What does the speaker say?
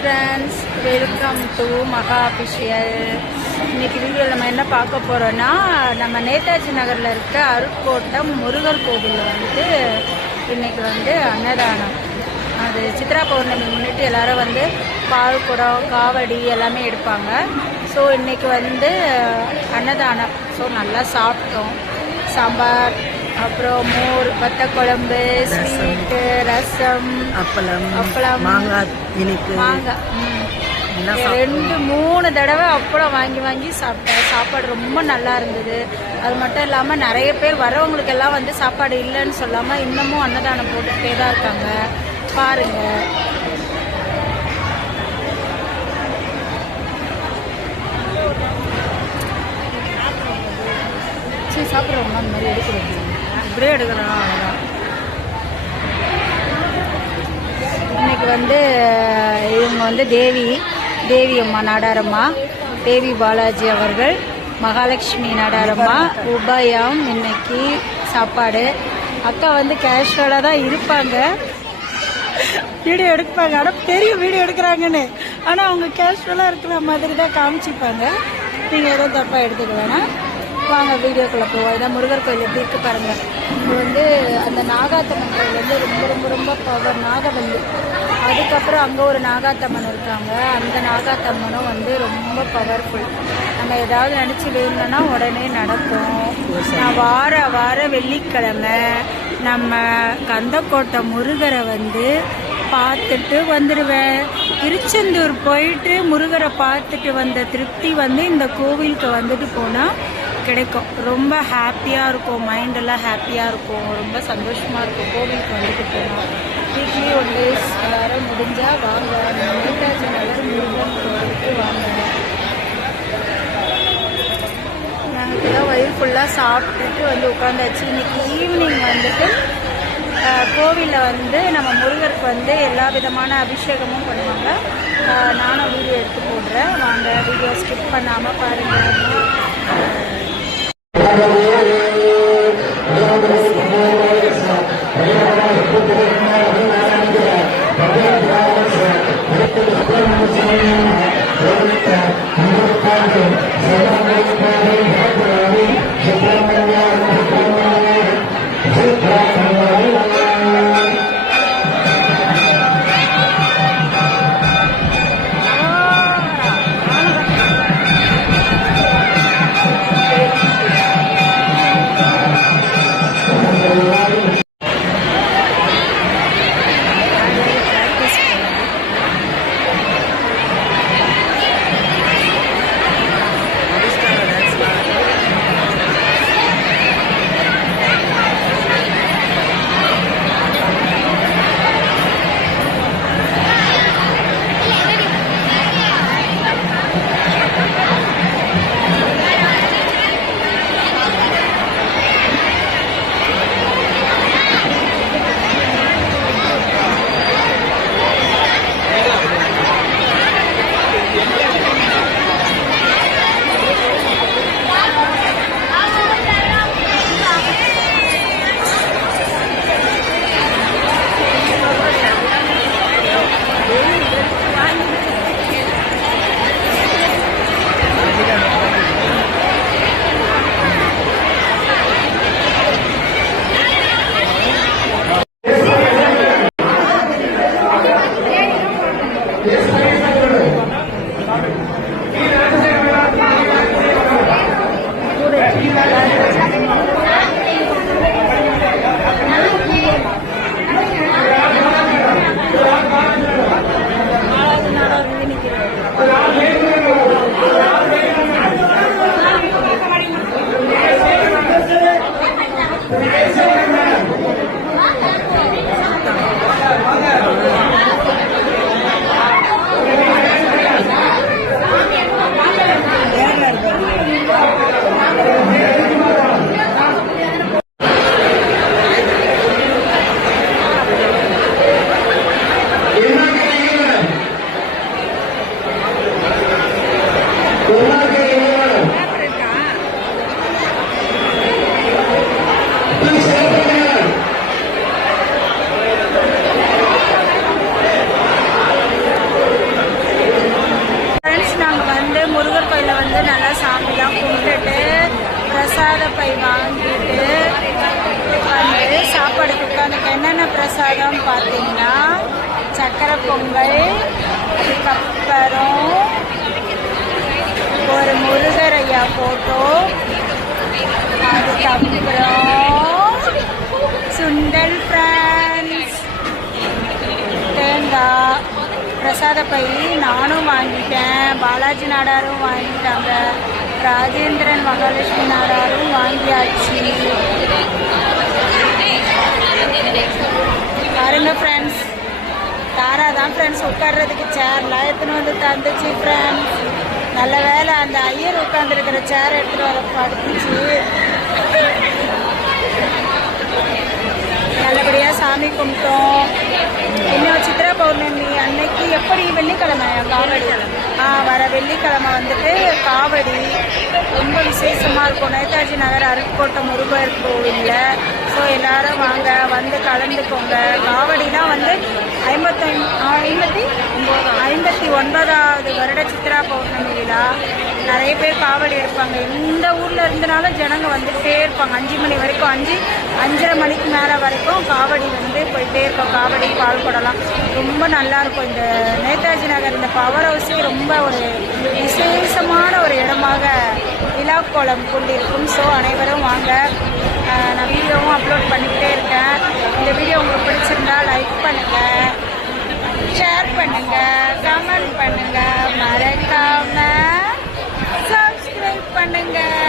Friends, welcome to மகா official. இன்றைக்கி வீடியோவில் நம்ம என்ன பார்க்க போகிறோன்னா, நம்ம நேதாஜி நகரில் இருக்க அருட்கோட்டம் முருகர் கோவிலில் இன்றைக்கி அன்னதானம். அது சித்ரா பௌர்ணமி முன்னிட்டு எல்லோரும் பால் குடம் காவடி எல்லாமே எடுப்பாங்க. ஸோ இன்றைக்கி அன்னதானம். ஸோ நல்லா சாப்பிட்டோம். சாம்பார், அப்புறம் மோர், வத்த குழம்பு, ஸ்வீட்டு, ரசம், அப்பளம், மாங்காய், இனிப்பு, மாங்காய் 2-3 தடவை அப்பளம் வாங்கி சாப்பிட்டேன். சாப்பாடு ரொம்ப நல்லா இருந்தது. அது மட்டும் இல்லாமல் நிறைய பேர் வரவங்களுக்கு எல்லாம் சாப்பாடு இல்லைன்னு சொல்லாமல் இன்னமும் அன்னதானம் போட்டுக்கிட்டே தான் இருக்காங்க. பாருங்கள். சரி, சாப்பிட்றவங்க அந்த மாதிரி எடுக்கிறது இப்படியே எடுக்கிறோம். அவ்வளோதான். இன்னைக்கு இவங்க தேவி அம்மா நாடாரம்மா, தேவி பாலாஜி அவர்கள், மகாலட்சுமி நாடாரம்மா, உபயம். இன்னைக்கு சாப்பாடு. அக்கா கேஷுவலாக தான் இருப்பாங்க, வீடியோ எடுப்பாங்க. ஆனால் தெரியும் வீடியோ எடுக்கிறாங்கன்னு. ஆனால் அவங்க கேஷுவலாக இருக்கிற மாதிரி தான் காமிச்சிப்பாங்க. நீங்கள் எதுவும் தப்பாக எடுத்துக்க வேணாம். வாங்க வீடியோக்குள்ளே போவோம். இதான் முருகர் கோயில் எப்படி இருக்கு பாருங்கள். இது அந்த நாகாத்தம்மன் கோயில் ரொம்ப ரொம்ப ரொம்ப பவர். நாகவல்லி, அதுக்கப்புறம் அங்கே ஒரு நாகாத்தம்மன் இருக்காங்க. அந்த நாகாத்தம்மனும் ரொம்ப பவர்ஃபுல். நம்ம ஏதாவது நினச்சி வேணும்னா உடனே நடக்கும். நான் வார வெள்ளிக்கிழமை நம்ம கந்தக்கோட்டை முருகரை பார்த்துட்டு வந்துடுவேன். திருச்செந்தூர் போயிட்டு முருகரை பார்த்துட்டு வந்த திருப்தி இந்த கோவிலுக்கு போனால் கிடைக்கும். ரொம்ப ஹாப்பியாக இருக்கும், மைண்டெல்லாம் ஹாப்பியாக இருக்கும், ரொம்ப சந்தோஷமாக இருக்கும் கோவிலுக்கு போனால். வீக்லி 1 days எல்லோரும் முடிஞ்சால் வாங்க. நேதாஜி நகர் முருகன் கோவிலுக்கு வாங்க. நாங்கள் இப்போதான் வயிறு ஃபுல்லாக சாப்பிட்டுட்டு உட்காந்தாச்சு. இன்றைக்கி ஈவினிங் கோவிலில் நம்ம முருகருக்கு எல்லா விதமான அபிஷேகமும் பண்ணுவாங்க. நானும் வீடியோ எடுத்து போடுறேன். வாங்க, வீடியோ ஸ்கிப் பண்ணாமல் பாருங்கள். அதுக்கப்புறம் ஒரு முருகர் ஐயா ஃபோட்டோ, அதுக்கப்புறம் சுண்டல் ஃப்ரெண்ட்ஸ், தேங்காய், பிரசாத பை நானும் வாங்கிட்டேன், பாலாஜி நாடாரும் வாங்கிட்டாங்க, ராஜேந்திரன் மகாலட்சுமி நாடாரும் வாங்கியாச்சு. பாருங்க ஃப்ரெண்ட்ஸ், தாரா தான் ஃப்ரெண்ட்ஸ் உட்கார்றதுக்கு சேர்லாம் எடுத்துன்னு வந்து தந்துச்சு ஃப்ரெண்ட்ஸ். நல்ல வேலை அந்த ஐயர் உட்காந்துருக்கிற சேர் எடுத்துகிட்டு வர படுத்துச்சு. நல்லபடியாக சாமி கும்பிட்டோம். இன்னும் சித்ரா பௌர்ணமி அன்னைக்கு எப்படி வெள்ளிக்கிழமை காவடி, வர வெள்ளிக்கிழமை வந்துட்டு காவடி ரொம்ப விசேஷமாக இருக்கும் நேதாஜி நகர் அருட்கோட்டை முருகர் கோவிலில். ஸோ எல்லோரும் வாங்க, வந்து கலந்துக்கோங்க. காவடிலாம் வந்து 59வது வருட சித்ரா பௌர்ணமி விழா. நிறைய பேர் காவடி எடுப்பாங்க. இந்த ஊரில் இருந்தனாலும் ஜனங்க வந்துகிட்டே இருப்பாங்க. 5 மணி வரைக்கும், 5:30 மணிக்கு மேலே வரைக்கும் காவடி வந்து போயிட்டே இருக்கும். காவடி பால் குடலாம் ரொம்ப நல்லாயிருக்கும். இந்த நேதாஜி நகர் இந்த பவர் ஹவுஸுக்கு ரொம்ப ஒரு விசேஷமான ஒரு இடமாக விழாக்கோலம் கொண்டிருக்கும். ஸோ அனைவரும் வாங்க. நான் வீடியோவும் அப்லோட் பண்ணிக்கிட்டே இருக்கேன். இந்த வீடியோ உங்களுக்கு பிடிச்சிருந்தா லைக் பண்ணுங்கள், ஷேர் பண்ணுங்கள், கமெண்ட் பண்ணுங்கள், மறக்காம சப்ஸ்கிரைப் பண்ணுங்கள்.